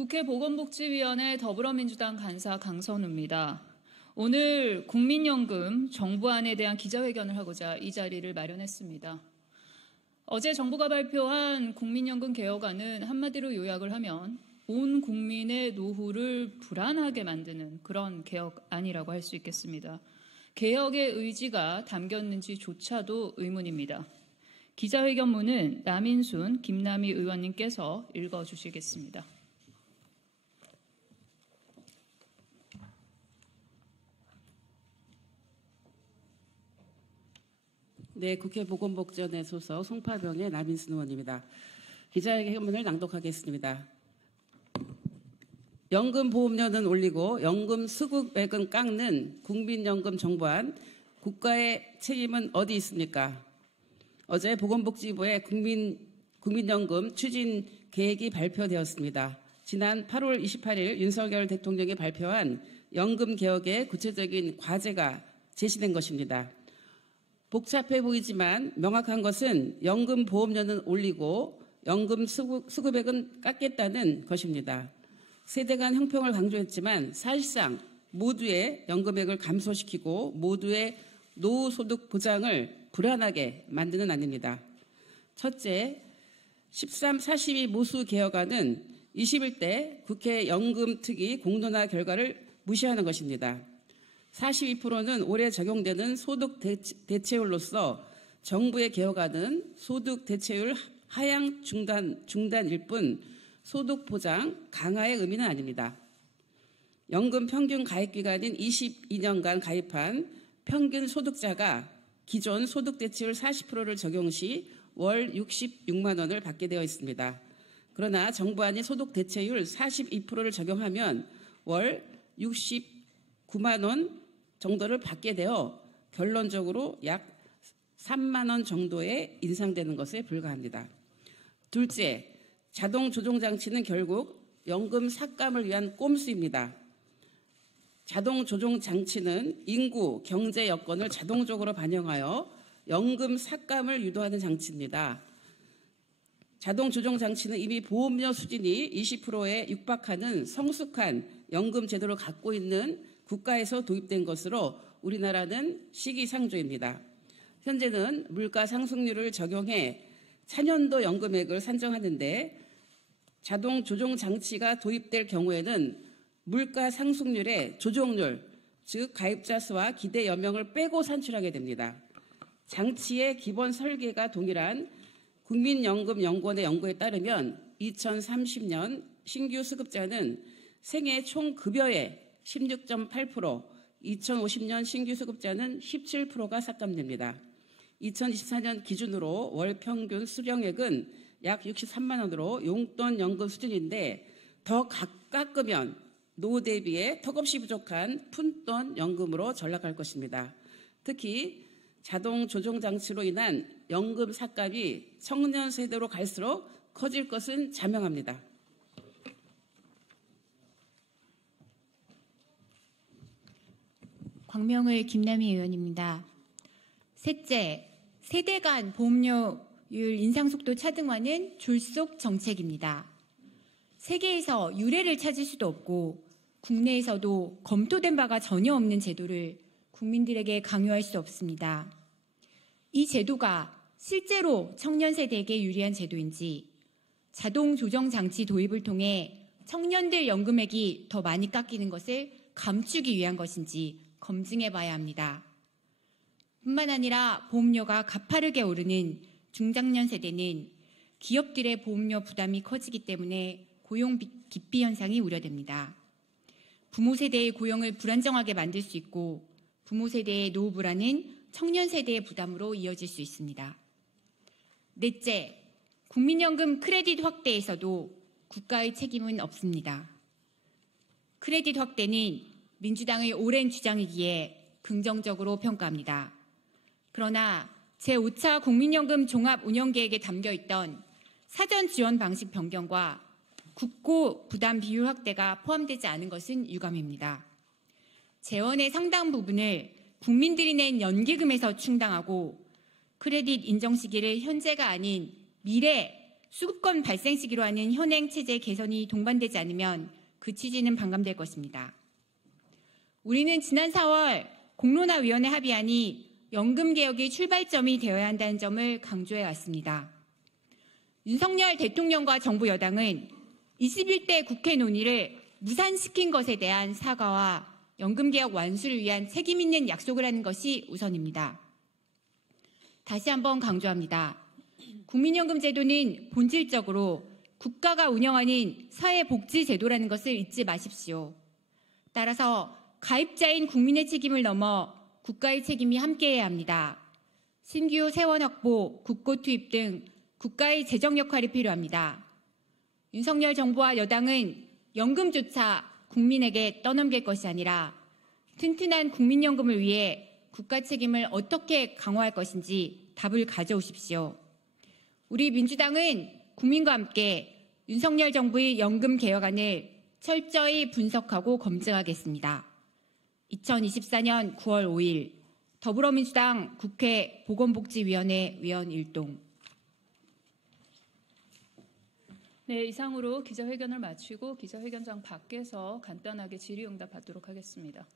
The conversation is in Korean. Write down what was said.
국회 보건복지위원회 더불어민주당 간사 강선우입니다. 오늘 국민연금 정부안에 대한 기자회견을 하고자 이 자리를 마련했습니다. 어제 정부가 발표한 국민연금 개혁안은 한마디로 요약을 하면 온 국민의 노후를 불안하게 만드는 그런 개혁안이라고 할 수 있겠습니다. 개혁의 의지가 담겼는지조차도 의문입니다. 기자회견문은 남인순, 김남희 의원님께서 읽어주시겠습니다. 네, 국회 보건복지위원회 소속 송파병의 남인순 의원입니다. 기자회견문을 낭독하겠습니다. 연금보험료는 올리고 연금 수급액은 깎는 국민연금 정부안, 국가의 책임은 어디 있습니까? 어제 보건복지부의 국민연금 추진 계획이 발표되었습니다. 지난 8월 28일 윤석열 대통령이 발표한 연금 개혁의 구체적인 과제가 제시된 것입니다. 복잡해 보이지만 명확한 것은 연금 보험료는 올리고 연금 수급액은 깎겠다는 것입니다. 세대 간 형평을 강조했지만 사실상 모두의 연금액을 감소시키고 모두의 노후소득 보장을 불안하게 만드는 안입니다. 첫째, 13, 42 모수 개혁안은 21대 국회 연금특위 공론화 결과를 무시하는 것입니다. 42%는 올해 적용되는 소득 대체율로서 정부의 개혁안은 소득 대체율 하향 중단일 뿐 소득 보장 강화의 의미는 아닙니다. 연금 평균 가입 기간인 22년간 가입한 평균 소득자가 기존 소득 대체율 40%를 적용 시 월 66만 원을 받게 되어 있습니다. 그러나 정부안이 소득 대체율 42%를 적용하면 월 69만 원 정도를 받게 되어 결론적으로 약 3만 원 정도에 인상되는 것에 불과합니다. 둘째, 자동 조정 장치는 결국 연금 삭감을 위한 꼼수입니다. 자동 조정 장치는 인구, 경제 여건을 자동적으로 반영하여 연금 삭감을 유도하는 장치입니다. 자동 조정 장치는 이미 보험료 수준이 20%에 육박하는 성숙한 연금 제도를 갖고 있는 국가에서 도입된 것으로 우리나라는 시기상조입니다. 현재는 물가 상승률을 적용해 차년도 연금액을 산정하는데 자동 조정 장치가 도입될 경우에는 물가 상승률의 조정률, 즉 가입자 수와 기대 연명을 빼고 산출하게 됩니다. 장치의 기본 설계가 동일한 국민연금연구원의 연구에 따르면 2030년 신규 수급자는 생애 총 급여의 16.8%, 2050년 신규 수급자는 17%가 삭감됩니다. 2024년 기준으로 월 평균 수령액은 약 63만 원으로 용돈 연금 수준인데 더 깎으면 노후 대비에 턱없이 부족한 푼돈 연금으로 전락할 것입니다. 특히 자동 조정 장치로 인한 연금 삭감이 청년 세대로 갈수록 커질 것은 자명합니다. 광명의 김남희 의원입니다. 셋째, 세대 간 보험료율 인상 속도 차등화는 졸속 정책입니다. 세계에서 유례를 찾을 수도 없고 국내에서도 검토된 바가 전혀 없는 제도를 국민들에게 강요할 수 없습니다. 이 제도가 실제로 청년 세대에게 유리한 제도인지 자동 조정 장치 도입을 통해 청년들 연금액이 더 많이 깎이는 것을 감추기 위한 것인지 검증해 봐야 합니다. 뿐만 아니라 보험료가 가파르게 오르는 중장년 세대는 기업들의 보험료 부담이 커지기 때문에 고용 기피 현상이 우려됩니다. 부모 세대의 고용을 불안정하게 만들 수 있고 부모 세대의 노후 불안은 청년 세대의 부담으로 이어질 수 있습니다. 넷째, 국민연금 크레딧 확대에서도 국가의 책임은 없습니다. 크레딧 확대는 민주당의 오랜 주장이기에 긍정적으로 평가합니다. 그러나 제5차 국민연금 종합운영계획에 담겨있던 사전 지원 방식 변경과 국고 부담 비율 확대가 포함되지 않은 것은 유감입니다. 재원의 상당 부분을 국민들이 낸 연기금에서 충당하고 크레딧 인정 시기를 현재가 아닌 미래 수급권 발생 시기로 하는 현행 체제 개선이 동반되지 않으면 그 취지는 반감될 것입니다. 우리는 지난 4월 공론화위원회 합의안이 연금개혁의 출발점이 되어야 한다는 점을 강조해 왔습니다. 윤석열 대통령과 정부 여당은 21대 국회 논의를 무산시킨 것에 대한 사과와 연금개혁 완수를 위한 책임 있는 약속을 하는 것이 우선입니다. 다시 한번 강조합니다. 국민연금 제도는 본질적으로 국가가 운영하는 사회복지제도라는 것을 잊지 마십시오. 따라서 가입자인 국민의 책임을 넘어 국가의 책임이 함께해야 합니다. 신규 세원 확보, 국고 투입 등 국가의 재정 역할이 필요합니다. 윤석열 정부와 여당은 연금조차 국민에게 떠넘길 것이 아니라 튼튼한 국민연금을 위해 국가 책임을 어떻게 강화할 것인지 답을 가져오십시오. 우리 민주당은 국민과 함께 윤석열 정부의 연금 개혁안을 철저히 분석하고 검증하겠습니다. 2024년 9월 5일 더불어민주당 국회 보건복지위원회 위원 일동. 네, 이상으로 기자회견을 마치고 기자회견장 밖에서 간단하게 질의응답 받도록 하겠습니다.